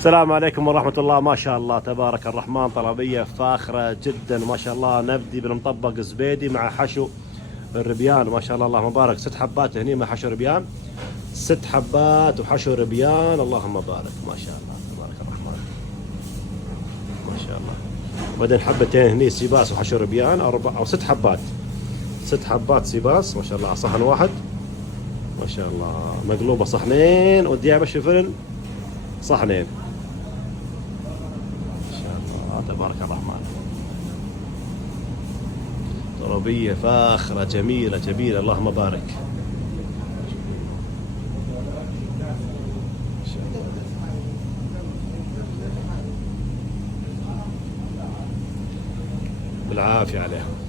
السلام عليكم ورحمة الله. ما شاء الله تبارك الرحمن، طلبية فاخرة جدا ما شاء الله. نبدي بالمطبق زبيدي مع حشو الربيان ما شاء الله، اللهم بارك. 6 حبات هني مع حشو ربيان، 6 حبات وحشو ربيان، اللهم بارك ما شاء الله تبارك الرحمن ما شاء الله. بعدين حبتين هني سيباس وحشو ربيان، 4 أو 6 حبات، 6 حبات سيباس ما شاء الله على صحن واحد ما شاء الله. مقلوبة صحنين وديابة شفرن صحنين ما شاء الله تبارك الرحمن. طلبية فاخرة جميلة جميلة اللهم بارك. بالعافية عليهم.